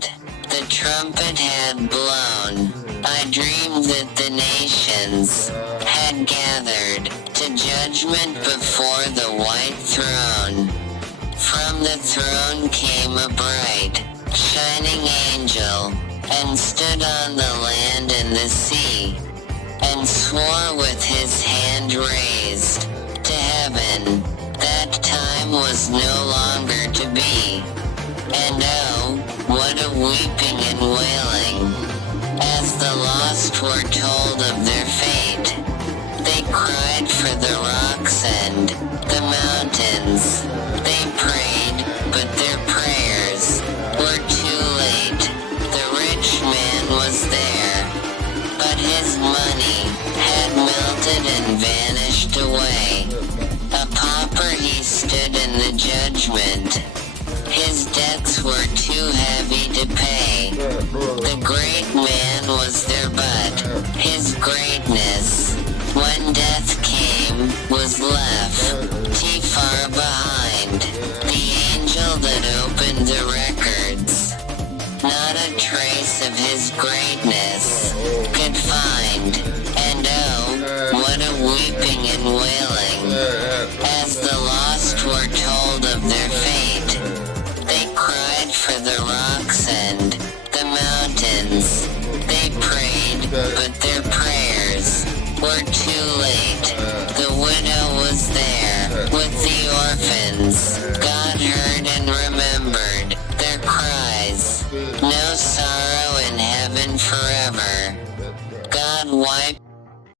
The trumpet had blown. I dreamed that the nations had gathered to judgment before the white throne. From the throne came a bright, shining angel, and stood on the land and the sea, and swore with his hand raised to heaven that time was no longer to be. And oh, what a weeping and wailing, as the lost were told of their fate. They cried for the rocks and the mountains. They prayed, but their prayers were too late. The rich man was there, but his money had melted and vanished away. A pauper he stood in the judgment. His debts were too heavy to pay. The great man was there, but his greatness, when death came, was left too far behind. The angel that opened the records, not a trace of his greatness could find. And oh, what a weeping and wailing, as the lost were told of their fate. They cried for the rocks and the mountains. They prayed, but their prayers were too late. The widow was there with the orphans. God heard and remembered their cries. No sorrow in heaven forever. God wiped